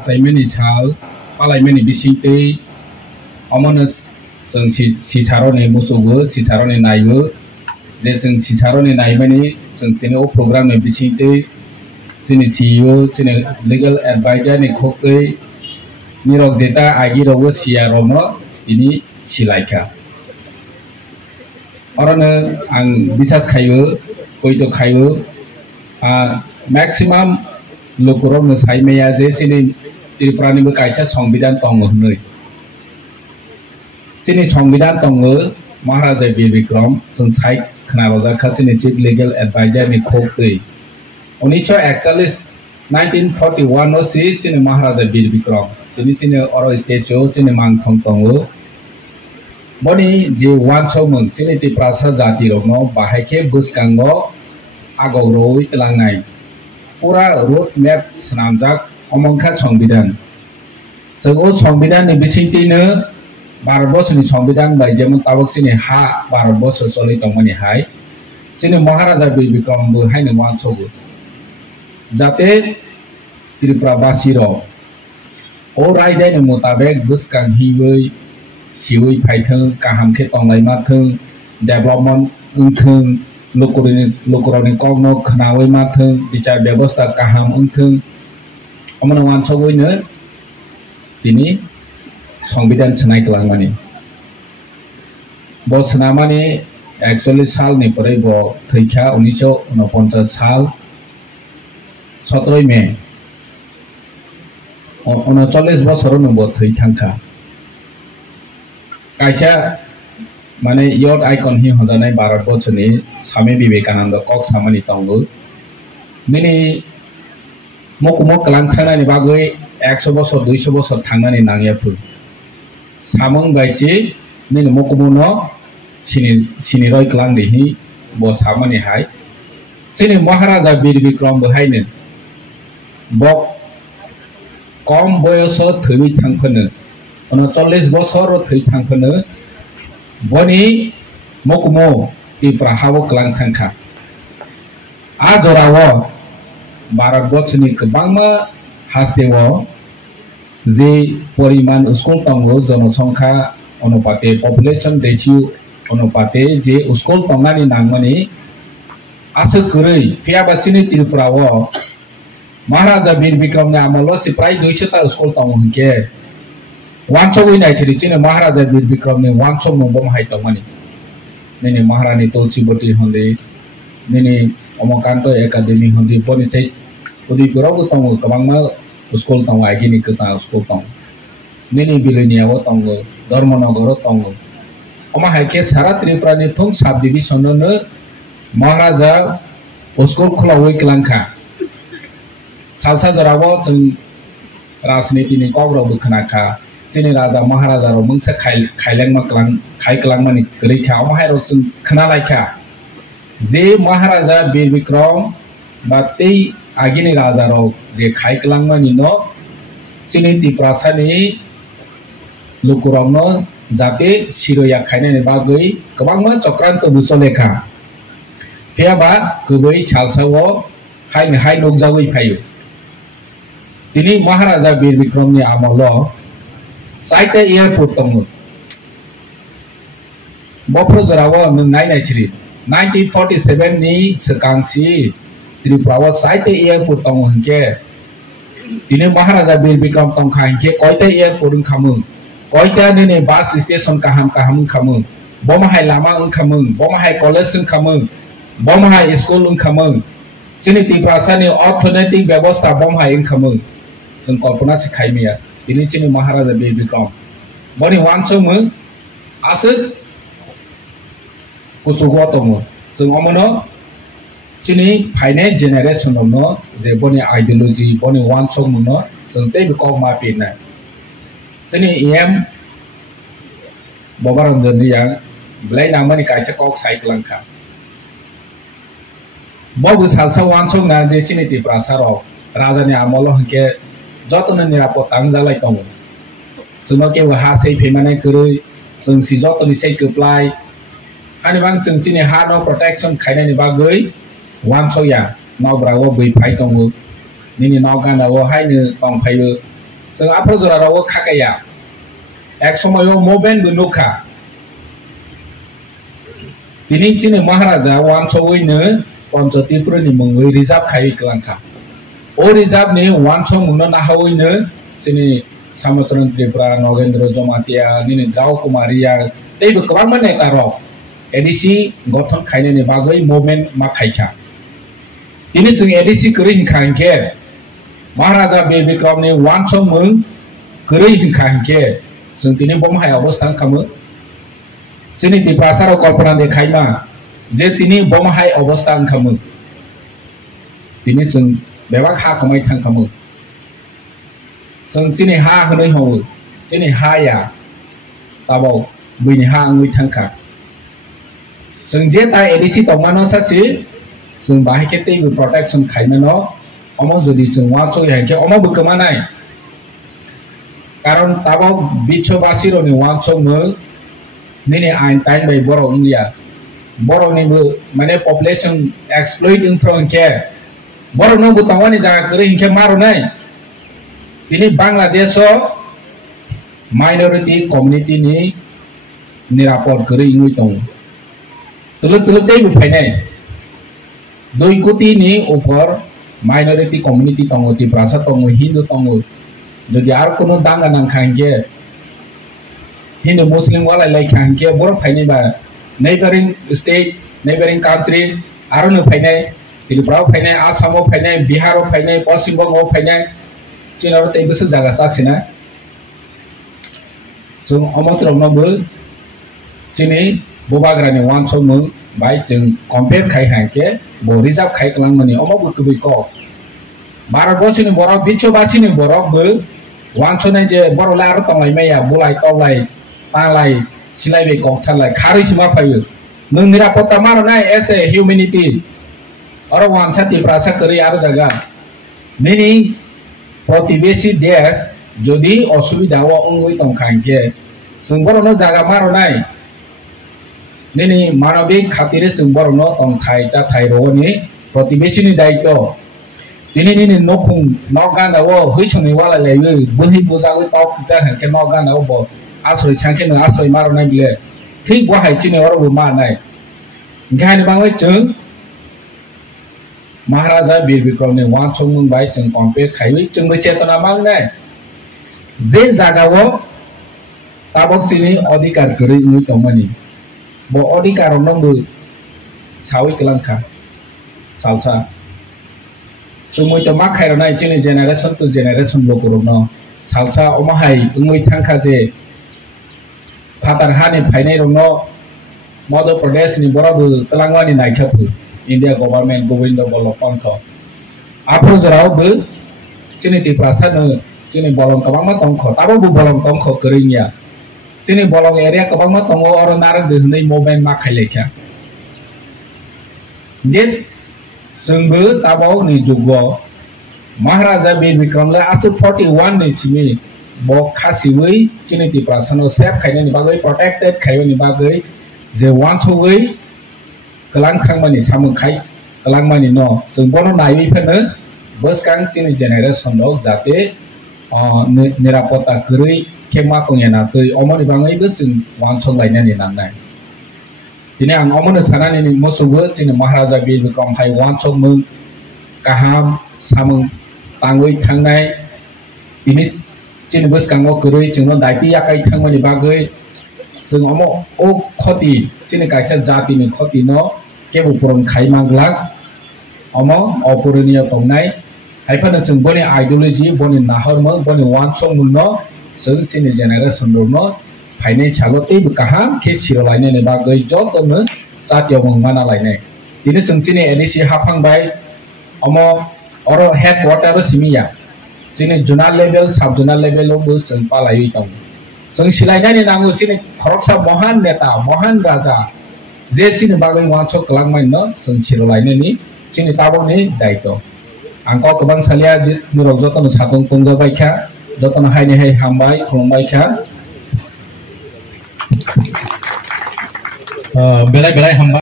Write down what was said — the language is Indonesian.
Saimeni Sal, Palaimeni Bisite, Amon Sisarone Musugo, Sisarone Naivo, there's Sisarone Naimani, Centennial Program of Bisite, Sini CEO, Legal Advisor, Nikoke, Nirok Data, Agiro, Siarono, Ini Silaika. Orana ang bisas kayo, koito kayo, maximum lokurong say maya je sini tirprani bo kaisa সংবিধান tongo hnoi sini সংবিধান tongo Maharaja Bikram sung sai khnaroja khasini chief legal advisor ni khokte 1941 1941 no si sini Maharaja Bikram sini sini oro stage jo sini mangthong tongo boni je wanchomung sini ti prasa jati rokno bahake buskango agogroi telangnai Pura road map senamjak omongkha সংবিধান जों সংবিধাन ni bisingtino Bharatbosho ni সংবিধান bai jemon tabok sini ha Bharatbosho choli tongmani hai sini Maharaja Bikram bo haino wanchogo jate Tripura basiro o raidai ni mutabek buskang hiwei siwei phaithong kaham khe tonglai mathong development ungthong Lokoroni kogno khnawi mathong bicar ব্যবস্থা kaham ungthong amana wanchogoi no tini সংবিধান chnai klangmani bo snamani 41 sal ni pore bo thikha 1949 sal 17 May 39 বছর no bo thai thangkha kaisa Mane yod icon hi hodanai Bharatbosho ni Swami Vivekananda kok samani tongo nini mokumo kalang thanani bagoi 100 বছর 200 বছর thangnani nangyapu samung baichi nini mokumo no sini roi kalang dehi bo samani hai sini Maharaja Bikram bo haine bok kom boyoso thoi thangphono 39 বছর thoi thangphono Boni mokumo di prahawo kelang thangkha ajorawo Bharatbosho ni kebangma hastewo je poriman school tongo jonosongkha onupate population ratio onupate je school tongani nangmani asuk kurei phiabachini Tripurawo Maharaja Bikram ni amolo si prai 200 ta school tongo hwnkhe Wanchogoi nai chiri chini Maharaja Bikram ni wanchog mongbo hai tongmani nini Maharani Tulsiboti hondi nini Omokanto Academy hondi boni chai Udipurawo tongo kabangma school tongo agini kesa school tongo nini Biloniawo tongo Dharmanagaro tongo Oma haike sara Tripura ni thung sub division no Maharaja school khwlai klangkha salsa jarawo jeng rajniti ni kogro bukhanakha Sini Raja Maharaja ro mungsa khaileng maklang khai klangmani gleikha omahai ro jeng khnalaikha je Maharaja Bikram batei agini raja ro je khai klangmani no sini Tiprasani lukurongno jate siroya khainani bagoi kwbangma chokranto bucholekha phiaba kubui salsawo hai nokjagoi phaio tini Maharaja Bikram ni amolo Saite airport tongo Bopro jarawo nung nai chiri 1947 ni sekangsi Tripurawo Saite airport tongo hwnkhe tini Maharaja Bikram tongkha hwnkhe koita airport ungkhamung koita nini bus station kaham ungkhamung bomahai lama ungkhamung bomahai college ungkhamung bomahai school ungkhamung sini Tripurasani orthonetic byabostha bomahai ungkhamung jeng kalpana sikhaimia ini chini Maharaja Bikram boni wanchomung asuk kuchugo tongo jeng omono chini phaine generation no je boni ideology boni wanchomung no jeng tei bikok ma pinna chini CEM bobaranjan ni yang blai namani kaisa kok sai klangkha bobu salsa wanchong na je chini Tripura saro raja ni amolo hwnkhe Jotono nirapota angjalai tongo जोंनो के हा sei phemane kurui जों si jotoni sei kuplai ani bang जों chini ha no protection khainani bagoi wansoya no brawo bui phai tongo nini no gana wo haino tong phaibo जों आफर जराराव खागाया एक समय मोबेन बुनुखा दिनै चिनि महाराजा वानसवैनो पंचतीपुरनि मुङै रिजार्भ खायै गलांखा ओ रिजार्भ नि वानसव मुंनो नाहावैनो चिनि सामचरण त्रिपुरा नगेन्द्र जमातिया निनि द्राव कुमारिया दैबो गोबां माने तारो एडिसी गठन खायनायनि बागै मुभमेन्ट मा खायखा दिनै जों एडिसी करै हिंखांखे महाराजा बिक्रमनि वानसव मुं करै हिंखांखे जों दिनै बमहाय अवस्था खामो जोंनि दिपासाराव कल्पना देखायमा जे दिनै बमहाय अवस्था खामो दिनै जों बेबा हा कमाय थांखामो जों दिनै हा होनै हवो दिनै हाया ताबाव बैनि हा आंमै थांखा जों जे ता एडिसी तमानो सासे जों बाहायके दैबो प्रोटेक्शन खायमानो अमो जुदि जों वाचो हायके अमो बकमानाय कारण ताबाव बिच्छबासिरनि वाचो मो निने आइन टाइम बाय बर' इंडिया बर'निबो माने पपुलेशन एक्सप्लॉइटिंग फ्रॉम के बर'नो बुतावानि जागा करे इनके मारो नाय दिनै बांलादेशो माइनॉरिटी कम्युनिटी नि निरापद करे इंगै दं तुलु तुलु दैबो फायनाय 2 कोटी नि ऊपर माइनॉरिटी कम्युनिटी दं तिप्रासा दं हिंदू दं जदि आर कोनो दांगा नांखांगे हिंदू मुस्लिम वाला लाइखांगे बर फायनाय बा नेबरिंग स्टेट नेबरिंग कंट्री आरो फायनाय त्रिपुरा फायनाय आसाम फायनाय बिहार फायनाय पश्चिम बंग फायनाय चिनाव तैबोसो जागा साखिना जों अमत्रमनबो चिनि बोबाग्रानि वानसव मुं बाय जों कम्पेयर खायहांके बो रिजार्भ खायकलां माने अमबो कबिको भारतवर्षनि बर बिच्छबासिनि बरबो वानसनाय जे बरला आरो तंलाय माया बुलाय तलाय तालाय सिलायबे कथालाय खारिसिमा फायो नों निरापत्ता मारो नाय एस ए ह्यूमैनिटी और वानसा तिप्रासा करी आरो जागा निनि प्रतिवेशी देश जदि असुविधा व अंगै तंखांके जों बरनो जागा मारो नाय निनि मानविक खातिरे जों बरनो तंखाय जाथाय रोनि प्रतिवेशीनि दायित्व दिनै निनि नखुं नगानाव हैसंनि वाला लायो बोहि बोजागै तक जाहके नगानाव ब आश्रय सांखे न आश्रय मारो नाय बिले ठीक बहाय चिने अरबो मानाय गानि बाङै जों महाराजा बिक्रमनि वानसव मुं बाय जों कम्पेयर खायै जों चेतना मांनाय जे जागाव ताबक चिनि अधिकार गरै उनि तमनि ब अधिकार नंबो सावै कलांखा सालसा सुमै त मा खायरनाय चिनि जेनेरेशन टू जेनेरेशन लोकरनो सालसा अमाहाय उमै थांखा जे फातार हानि फायनाय रनो मध्य प्रदेश नि बराबो तलांगानि नायखाफु इंडिया गवर्नमेंट गोविंद बल्लभ पंत आफो जरावबो चिनि तिप्रासानो चिनि बलम कबांमा तंख ताबो बलम तंख करिनिया चिनि बलम एरिया कबांमा तंग और नारंग देहनै मोबाइल मा खायलेखा दे जोंबो ताबाव नि जुग महाराजा बिक्रमले आसु 41 नि सिमी ब खासिवै चिनि तिप्रासानो सेफ खायनायनि बागै प्रोटेक्टेड खायनि बागै जे वानसवै कलांखांमानि सामखाय कलांमानि न जों बनो नायैफोरनो बसकां चिनि जेनेरेशन दं जाते निरापत्ता करै केमा तंयाना तै अमनि बाङैबो जों वानसव लायनानै नांनाय दिनै आं अमनो सानानि मोसौबो चिनि महाराजा बिक्रम हाय वानसव मुं गाहाम सामं तांगै थांनाय दिनै चिनि बसकांव करै जोंनो दायति आकाय थांमानि बागै जों अमो ओ खति चिनि कायसा जातिनि खति न केबो पुरन खायमांग्लाक अमो अपुरनिय तंनाय हायफानो जों बनि आइडियोलॉजी बनि नाहरमो बनि वानसव मुनो जों चिनि जेनेरेशन दनो फायनाय छालते काहाम के सिरलायने बागै जतनो जातियाव मंगमाना लायनाय दिनै जों चिनि एडिसी हाफांबाय अमो और हेडक्वार्टर सिमिया चिनि जुनार लेवल सब जुनार लेवलबो जों पालायै दं जों सिलायनायनि नांगौ चिनि खरकसा महान नेता महान राजा जे चिनि बागै वानसव कलांमायन जों सिरलायनायनि चिनि ताबनि दायित्व आंखौ गोबां सालिया निरक जतनो सातन तंजाबायखा जतनो हायने हाय हामबाय खुलुमबायखा बेलाय बेलाय हामबाय।